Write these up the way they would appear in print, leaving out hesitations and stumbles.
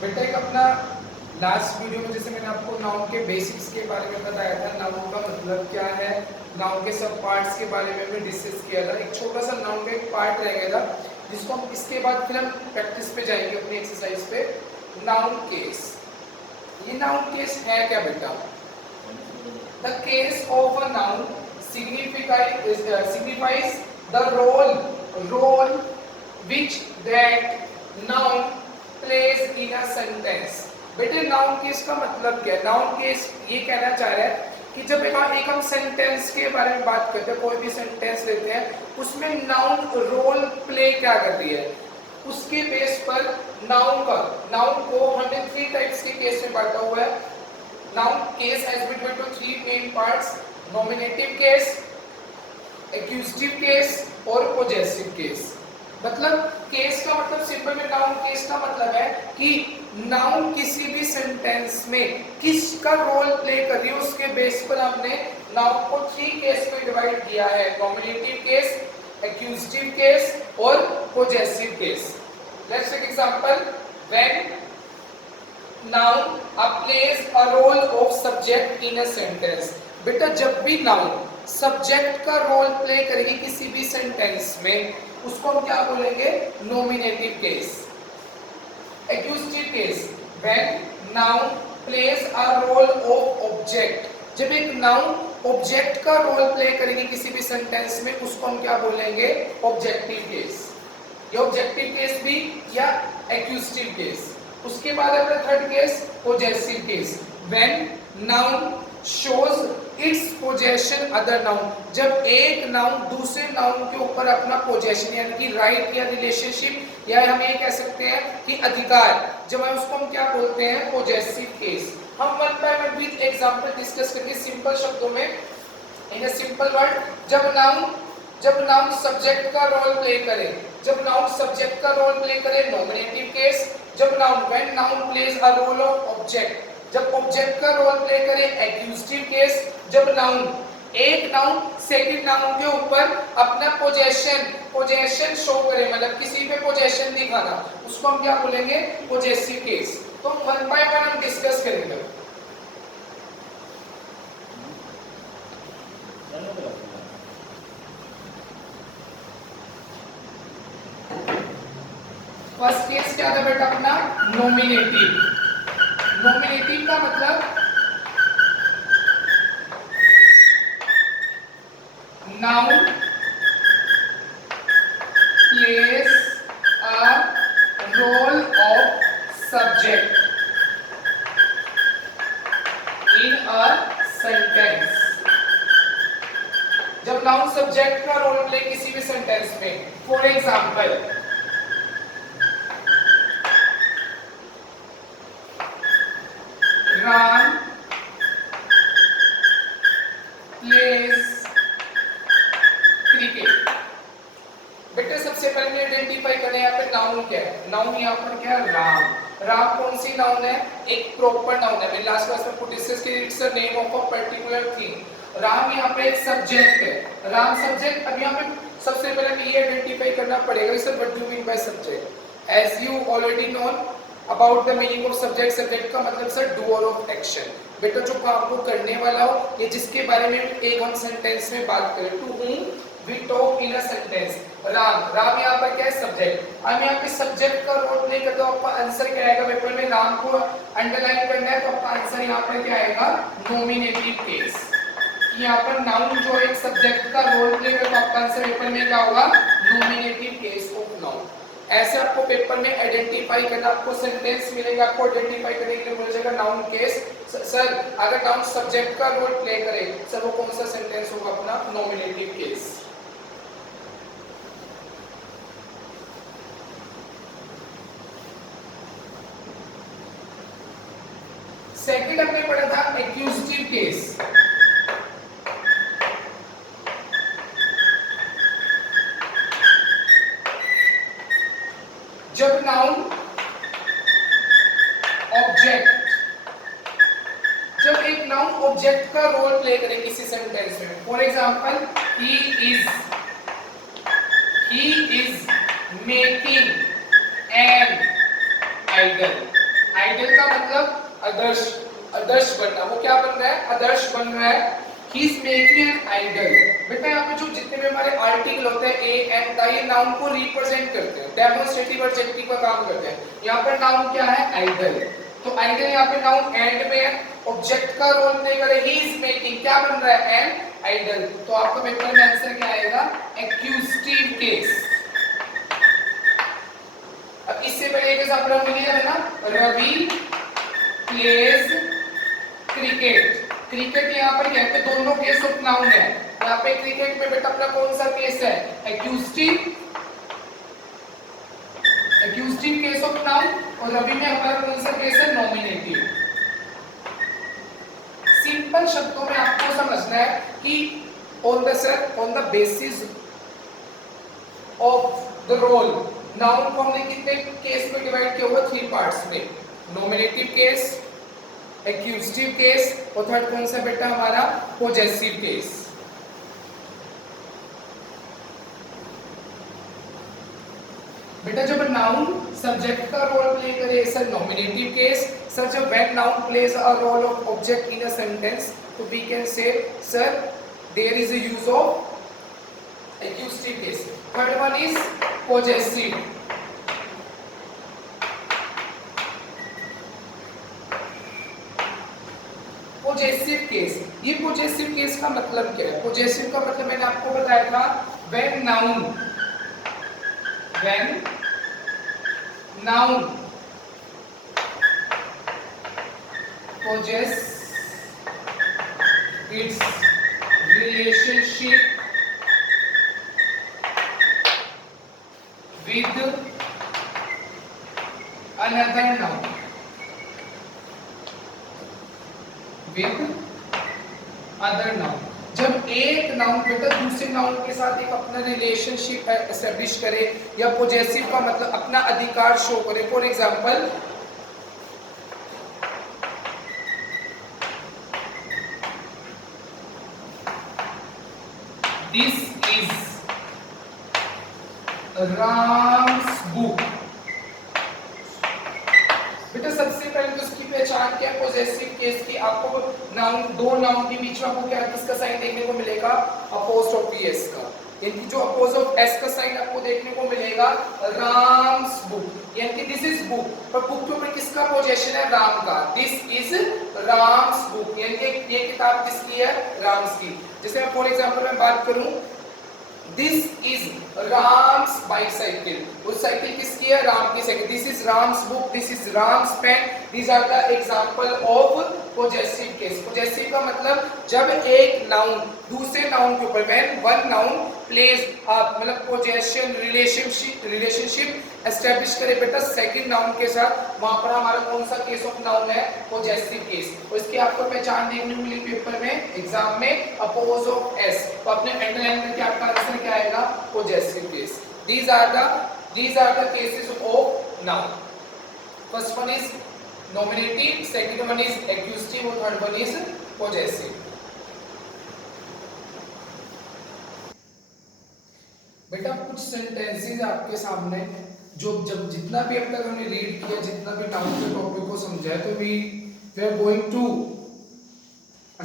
बेटा एक अपना लास्ट वीडियो में जैसे मैंने आपको नाउन के बेसिक्स के बारे में बताया था, नाउन का मतलब क्या है, नाउन के सब पार्ट्स के बारे में हमने डिस्कस किया था। एक छोटा सा नाउन का एक पार्ट रह गया था जिसको हम इसके बाद फिर हम प्रैक्टिस पे जाएंगे अपनी एक्सरसाइज पे। नाउन केस, ये नाउन केस है क्या बेटा? The case of a noun signifies the role which that noun plays in a sentence। बेटे नाउन केस का मतलब क्या है? नाउन केस ये कहना चाह रहा है कि जब एक हम सेंटेंस के बारे में बात करते हैं, कोई भी सेंटेंस लेते हैं, उसमें नाउन रोल प्ले क्या कर रही है, उसके बेस पर नाउन को हमने 3 टाइप्स के केस में बांटा हुआ है। Noun case has been divided into 3 main parts: nominative case, accusative case और पॉजेसिव केस। मतलब केस का मतलब सिंपल में नाउन केस का मतलब है कि नाउन किसी भी सेंटेंस में किसका रोल प्ले कर रही है, उसके बेस पर हमने नाउन को 3 केस में डिवाइड किया है: नॉमिनेटिव केस, एक्यूजेटिव केस और possessive case. Let's take example. When noun plays a role of subject in a sentence। बेटा जब भी नाउन सब्जेक्ट का रोल प्ले करेगी किसी भी सेंटेंस में, उसको हम क्या बोलेंगे? Nominative case. Accusative case, when noun plays a role of object. जब एक नाउन ऑब्जेक्ट का रोल प्ले करेगी किसी भी सेंटेंस में, उसको हम क्या बोलेंगे? Objective case. ये ऑब्जेक्टिव केस भी या एक्यूजेटिव केस। उसके बाद अपना third case possessive case, when noun shows its possession other noun. जब एक नाउन दूसरे नाउन के ऊपर अपना पोजेशन यानी कि राइट या रिलेशनशिप या हम ये कह सकते हैं कि अधिकार, जब हम उसको हम क्या बोलते हैं? Possessive case. हम one by one with example discuss करेंगे सिंपल शब्दों में, इन अ सिंपल वर्ड। जब नाउन सब्जेक्ट का रोल प्ले करे, जब नाउन सब्जेक्ट का रोल प्ले करे नॉमिनेटिव केस। जब noun when noun plays a role of object, जब ऑब्जेक्ट का रोल प्ले करे एक्यूजेटिव केस। जब एक नाउन सेकंड नाउन के ऊपर अपना पोजेशन शो करे, मतलब किसी पे पोजेशन दिखाना, उसको हम क्या बोलेंगे? Possessive case. तो वन बाय वन हम डिस्कस करेंगे। फर्स्ट केस क्या था बेटा अपना? नॉमिनेटिव। नॉमिनेटिव का मतलब noun plays a role of subject in a sentence. जब नाउन सब्जेक्ट का रोल प्ले किसी भी सेंटेंस में, for example Ram plays cricket. बेटे सबसे पहले आइडेंटिफाई करें यहाँ पे नाउन क्या है। नाउन यहाँ पर क्या है? राम। राम कौन सी नाउन है? एक प्रॉपर नाउन है। मैंने लास्ट क्लास में पुट डिस्कस किया, it's a name of a particular thing. Ram यहाँ पे एक सब्जेक्ट है। राम सब्जेक्ट। अब यहाँ पे सबसे पहले हमें ये आइडेंटिफाई करना पड़ेगा sir what do you mean by subject. As you already known about the meaning of subject. Subject का मतलब सर डूअर ऑफ एक्शन। बेटा जो काम को करने वाला हो, ये जिसके बारे में एक हम सेंटेंस में बात करें, to whom we talk in a sentence. Ram यहाँ पर क्या है? सब्जेक्ट। हम यहाँ पे सब्जेक्ट का रोल प्ले करते हो, आपका आंसर क्या आएगा? पेपर में राम को अंडरलाइन करना है तो आपका आंसर यहाँ पर क्या आएगा? Nominative case. यहाँ पर नाउन जो एक सब्जेक्ट का रोल प्ले करता है, आपका आंसर पेपर में क्या होगा? Nominative case of noun. ऐसे आपको पेपर में आइडेंटिफाई करना, आपको सेंटेंस मिलेगा, आपको आइडेंटिफाई करने के लिए मिल जाएगा नाउन केस। सर अगर नाउन सब्जेक्ट का रोल प्ले करे सर वो कौन सा सेंटेंस होगा? अपना नॉमिनेटिव केस। सेकंड हमने पढ़ा था एक्यूजेटिव केस। जब नाउन ऑब्जेक्ट, जब एक नाउन ऑब्जेक्ट का रोल प्ले करे किसी सेंटेंस में, for example he is making an idol. Idol का मतलब आदर्श, आदर्श बनना। वो क्या बन रहा है? आदर्श बन रहा है। He is making an idol. बेटा यहाँ पे जो जितने भी हमारे आर्टिकल होते हैं ए एंड द, ये नाउन को रिप्रेजेंट करते हैं, डेमोन्स्ट्रेटिव एडजेक्टिव का काम करते हैं। यहाँ पर नाउन क्या है? आइडल। तो आइडल यहाँ पे नाउन एंड में है, ऑब्जेक्ट का रोल प्ले करे। ही इज मेकिंग, क्या बन रहा है? An idol. तो आपका पेपर में आंसर क्या आएगा? Accusative case. अब इससे पहले एक एग्जांपल मिलेगा ना, रवि प्लेज क्रिकेट। क्रिकेट यहाँ पर क्या है? दोनों केस ऑफ नाउन है। यहाँ पे क्रिकेट में बेटा अपना कौन सा केस है? Accusative, accusative case of noun. और रवि में हमारा कौन सा केस है? नॉमिनेटिव। सिंपल शब्दों में आपको समझना है कि on the basis of the role, noun को हमने कितने केस में डिवाइड किया हुआ? 3 पार्ट्स में। नॉमिनेटिव केस, एक्यूजेटिव केस, और थर्ड कौन सा बेटा हमारा? Possessive case. बेटा जब नाउन सब्जेक्ट का रोल प्ले करे सर, नॉमिनेटिव केस। सर जब when noun plays a role of object in a sentence, तो we can say sir there is a use of accusative case. Third one is possessive. Possessive case, ये possessive case का मतलब क्या है? Possessive का मतलब मैंने आपको बताया था, when noun possess its relationship with another noun, जब एक नाउन बेटा दूसरे नाउन के साथ एक अपना रिलेशनशिप एस्टेब्लिश करे, या पॉजेसिव का मतलब अपना अधिकार शो करे। For example, this is Ram's book. बेटा सबसे पहले तो इसकी पहचान क्या है? पॉजेसिव केस की। आपको नाउन, दो नाउन के बीच में आपको क्या किसका साइन देखने को मिलेगा? अपोस्ट्रोफी एस का। यानी जो अपोज ऑफ एस का साइन आपको देखने को मिलेगा, राम्स बुक, यानी दिस इज बुक, पर बुक के ऊपर किसका पोजेशन है? राम का। दिस इज राम्स बुक, यानी ये किताब किसकी है? राम्स की। जैसे मैं फॉर एग्जांपल में बात करूं, दिस इज राम्स बाइसाइकिल, वो साइकिल किसकी है? राम की साइकिल। This is Ram's book, this is Ram's pen. These are the example of possessive case. Possessive का मतलब जब एक नाउन दूसरे नाउन के ऊपर, व्हेन वन नाउन प्लेस मतलब पोजेशन, रिलेशनशिप एस्टेब्लिश करे बेटा सेकंड नाउन के साथ, वहां पर हमारा कौन सा केस ऑफ नाउन है? Possessive case. और इसकी आपको पहचान देखने को मिली पेपर में, एग्जाम में, अपोज ऑफ एस। तो अपने अंडरलाइन करके आपका आंसर क्या आएगा? Possessive case. these are the cases of noun. First one is nominative, second one is accusative, और third one is possessive. बेटा कुछ सेंटेंसेस आपके सामने, जो जब जितना भी अब तक हमने रीड किया, जितना भी नाउन के टॉपिक को समझा है, तो we are going to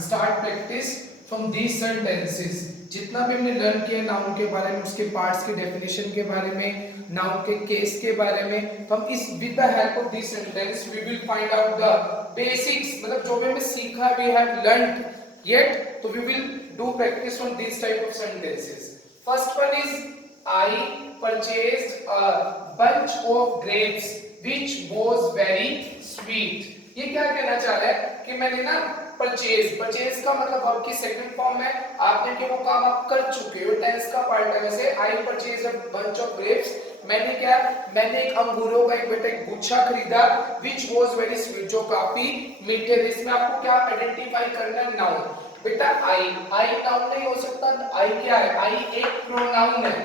start practice from these sentences. जितना भी हमने लर्न किया नाउन के बारे में, उसके पार्ट्स के डेफिनेशन के बारे में, नाउन के केस के बारे में, तो हम इस with the help of this sentence we will find out the basics, मतलब जो भी हमने सीखा, वी हैव लर्नड येट, तो we will do practice from this type of sentences. First one is I purchased a bunch of grapes which was very sweet. ये क्या कहना चाह रहा है कि मैंने ना परचेज का मतलब वर्ब की सेकंड फॉर्म है, आपने कि वो काम आप कर चुके हो, टेंस का पार्ट है। वैसे I purchase a bunch of grapes, मैंने एक अंगूरों का एक बेटा एक गुच्छा खरीदा, which was very sweet, जो काफी मीठे थे। इसमें आपको क्या आइडेंटिफाई करना है? नाउन। बेटा आई नाउन नहीं हो सकता, आई क्या है? आई एक प्रोनाउन है,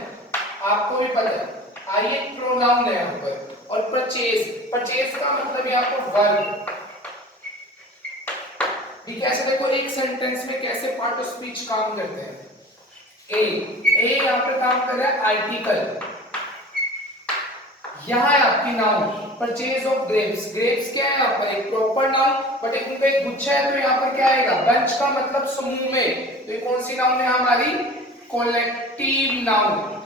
आपको भी पता है, आई एक प्रोनाउन है यहाँ पर। और परचेज का मतलब यहाँ पर वर्ब। ठीक है, ऐसे देखो एक सेंटेंस में कैसे पार्ट ऑफ स्पीच काम करते हैं। ए यहाँ पर काम कर रहा है आर्टिकल, यहाँ है आपकी noun, purchase of grapes, grapes क्या है यहाँ पर एक प्रॉपर नाउन, बट एक उनका एक गुच्छा है तो यहाँ पर क्या आएगा, बंच का मतलब समूह में, तो ये कौन सी नाउन है हमारी, कलेक्टिव नाउन।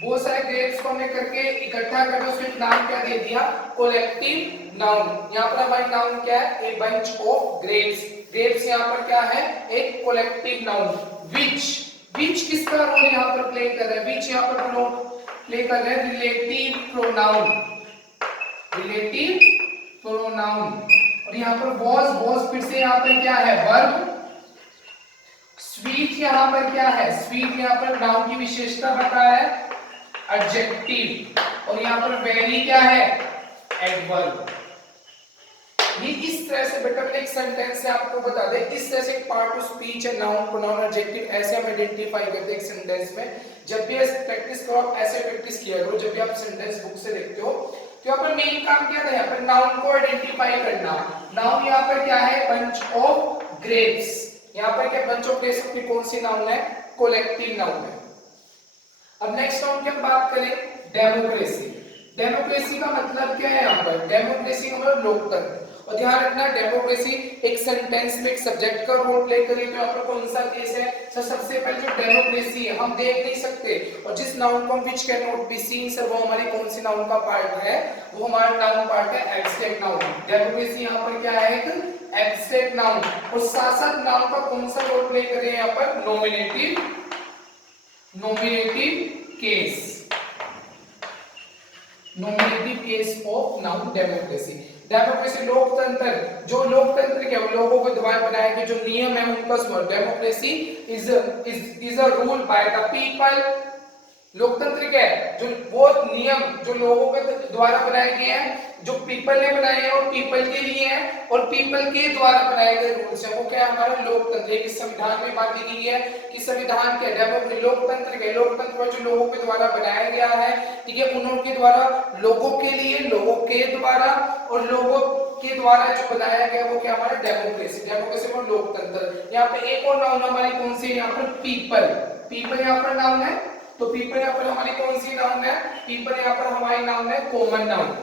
बहुत सारे ग्रेप्स को हमने करके इकट्ठा करके उसमें नाम क्या दे दिया, कलेक्टिव नाउन। यहाँ पर हमारी नाउन क्या है, a bunch of grapes, grapes यहाँ पर क्या है, एक कलेक्टिव नाउन। विच, विच किसका रोल यहाँ पर प्ले कर रहा है, विच यहाँ पर प्ले कर रहा है रिलेटिव प्रोनाउन, रिलेटिव प्रोनाउन। और यहाँ पर वॉज फिर से यहाँ पर क्या है, वर्ब। स्वीट यहाँ पर क्या है, स्वीट यहाँ पर नाउन की विशेषता बता रहा है, एडजेक्टिव। और यहाँ पर वेरी क्या है, एडवर्ब। ये इस तरह से बेटा एक सेंटेंस से आपको बता दे, इस तरह से एक पार्ट ऑफ स्पीच है, नाउन प्रोनाउन एडजेक्टिव, ऐसे हम आइडेंटिफाई करते हैं एक सेंटेंस में। जब भी प्रैक्टिस करो आप ऐसे प्रैक्टिस किया करो, जब भी आप सेंटेंस बुक से देखते हो। तो यहाँ पर मेन काम क्या है, यहाँ पर नाउन को आइडेंटिफाई करना। नाउन यहाँ पर क्या है, बंच ऑफ ग्रेप्स। यहाँ पर क्या बंच ऑफ ग्रेप्स की कौन सी नाउन है, कलेक्टिव नाउन है। अब नेक्स्ट नाउन की हम बात करें, डेमोक्रेसी। डेमोक्रेसी का मतलब क्या है, यहाँ पर डेमोक्रेसी का मतलब लोकतंत्र। और ध्यान रखना डेमोक्रेसी एक सेंटेंस में एक सब्जेक्ट का रोल प्ले करी, तो यहाँ पर कौन सा केस है, तो सबसे पहले जो डेमोक्रेसी है हम देख नहीं सकते, और जिस नाउन को which can not be seen sir, वो हमारी कौन सी नाउन का पार्ट है, वो हमारा नाउन पार्ट है एब्स्ट्रैक्ट नाउन। डेमोक्रेसी यहाँ पर क्या है, एक एब्स्ट्रैक्ट नाउन। और साथ साथ नाउन का कौन सा रोल प्ले करे यहाँ पर, nominative, nominative case, nominative case of noun democracy. Democracy लोकतंत्र, जो लोकतंत्र क्या लोगों के द्वारा बनाए गए जो नियम है उनका स्वर। Democracy is a rule by the people. लोकतंत्र क्या है, जो वो नियम जो लोगों के द्वारा बनाए गए हैं, जो पीपल ने बनाए हैं और पीपल के लिए हैं, और पीपल के द्वारा बनाए गए रूल्स हैं, वो क्या है हमारा लोकतंत्र। एक संविधान में बात की गई है कि संविधान क्या है, लोकतंत्र क्या, लोकतंत्र जो लोगों के द्वारा बनाया गया है, ठीक है, उनके द्वारा, लोगों के लिए, लोगों के द्वारा, और लोगों के द्वारा जो बनाया गया वो क्या हमारा डेमोक्रेसी। डेमोक्रेसी और लोकतंत्र। यहाँ पे एक और नाउन हमारी कौन सी है, यहाँ पर पीपल। पीपल यहाँ पर नाउन है, तो पीपल यहाँ पर हमारी कौन सी नाउन है, पीपल यहाँ पर हमारी नाउन है कॉमन नाउन।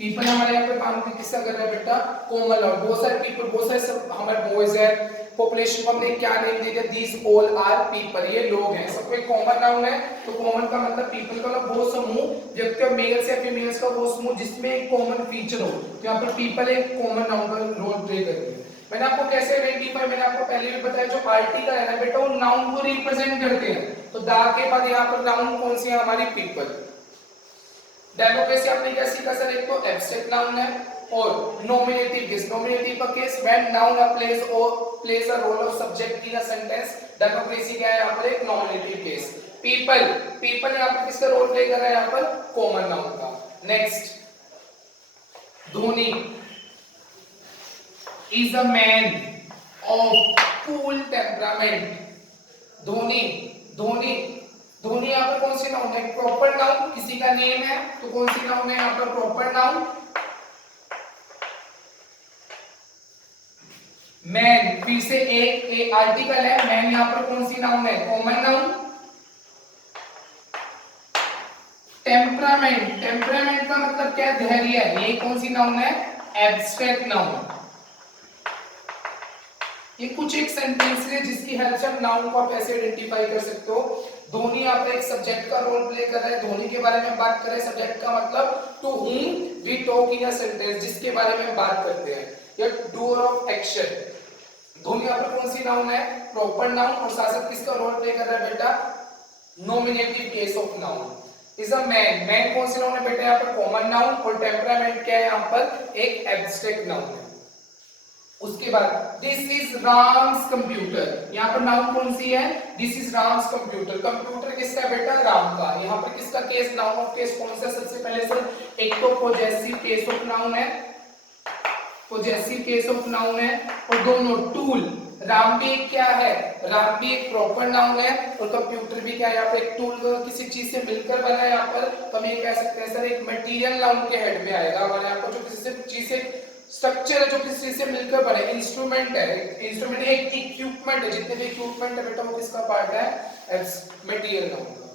पीपल हमारे यहाँ पे काम किसका कर रहा है बेटा, कॉमन नाउन। बहुत सारे पीपल, बहुत सारे सब हमारे बॉयज है, पॉपुलेशन को हमने क्या नेम दे दिया, दीस ऑल आर पीपल, ये लोग हैं, सबको एक कॉमन नाउन है। तो कॉमन का मतलब पीपल का मतलब वो समूह, व्यक्ति मेल्स या फीमेल्स का वो समूह जिसमें एक कॉमन फीचर हो। तो यहाँ पर पीपल एक कॉमन नाउन का रोल प्ले करती है। मैंने आपको कैसे आइडेंटिफाई, मैंने आपको पहले भी बताया, जो आर्टिकल है ना बेटा वो नाउन को रिप्रेजेंट करते हैं। तो दा के बाद यहाँ पर नाउन कौन सी है हमारी, पीपल। डेमोक्रेसी आपने क्या सीखा सर, एक तो एब्स्ट्रैक्ट नाउन है, और नॉमिनेटिव केस। नॉमिनेटिव का case when noun plays a role of subject in a sentence. Democracy क्या है यहाँ पर, एक नॉमिनेटिव केस। पीपल, पीपल यहाँ पर किसका रोल प्ले कर रहा है, यहाँ पर कॉमन नाउन का। Next, Dhoni is a man of cool temperament। Dhoni, Dhoni, Dhoni यहाँ पर कौन सी नाउन है, प्रॉपर नाउन, किसी का नेम है तो कौन सी नाउन है यहाँ पर, प्रॉपर नाउन। मैन फिर से एक आर्टिकल है, मैन यहाँ पर कौन सी नाउन है, कॉमन नाउन। टेम्परामेंट, टेम्परामेंट का मतलब क्या, धैर्य, ये कौन सी नाउन है, एब्स्ट्रैक्ट नाउन। ये कुछ एक सेंटेंस है जिसकी हेल्प से हम नाउन को आप ऐसे आइडेंटिफाई कर सकते हो। धोनी यहाँ पे एक सब्जेक्ट का रोल प्ले कर रहा है। धोनी के बारे में बात करें, सब्जेक्ट का मतलब to whom we talk in a sentence, जिसके बारे में हम बात करते हैं, या डूअर ऑफ एक्शन। धोनी यहाँ पर कौन सी नाउन है, प्रॉपर नाउन, और साथ साथ किसका रोल प्ले कर रहा है बेटा, nominative case of noun. Is a man, man कौन सी नाउन है बेटा यहाँ पर, कॉमन नाउन, और टेम्परामेंट क्या है यहाँ पर, एक एब्स्ट्रैक्ट नाउन है। उसके बाद दिस इज राम्स कंप्यूटर, यहाँ पर नाउन कौन सी है, this is Ram's computer. Computer किसका बेटा, राम का। यहाँ पर किसका केस, नाउन ऑफ केस कौन सा, सबसे पहले सर एक तो पॉजेसिव केस ऑफ नाउन है, पॉजेसिव केस ऑफ नाउन है, और दोनों टूल, राम भी एक क्या है, राम भी एक प्रॉपर नाउन है, और कंप्यूटर भी क्या है यहाँ पर एक टूल, किसी चीज से मिलकर बना है यहाँ पर, तो हम ये कह सकते हैं सर एक मटेरियल नाउन के हेड में आएगा हमारे यहाँ पर, जो किसी से चीज से स्ट्रक्चर है, जो किसी से मिलकर बने। इंस्ट्रूमेंट है, इंस्ट्रूमेंट एक इक्विपमेंट है, जितने भी इक्विपमेंट है बेटा वो किसका पार्ट है, एज मटेरियल नाउन का।